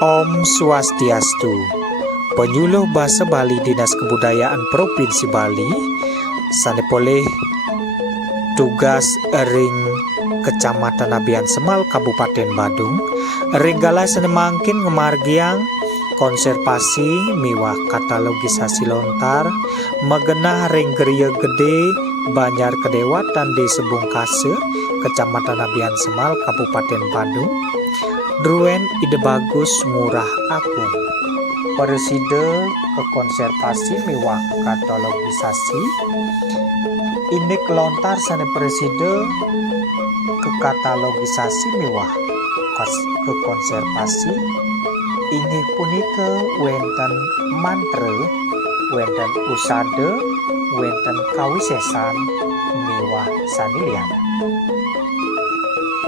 Om Swastiastu. Penyuluh Bahasa Bali Dinas Kebudayaan Provinsi Bali sanepoleh tugas ring Kecamatan Abian Semal Kabupaten Badung ringgala senemangkin ngemargiang konservasi miwah katalogisasi lontar megenah ring geria gede Banjar Kedewatan Desa Bungkase Kecamatan Abian Semal Kabupaten Badung druen ide bagus murah akung Preside ke konservasi miwah katalogisasi inik lontar sane preside ke katalogisasi miwah ke konservasi inggih punika wenten mantre wenten usade wenten kawisesan miwah sanilian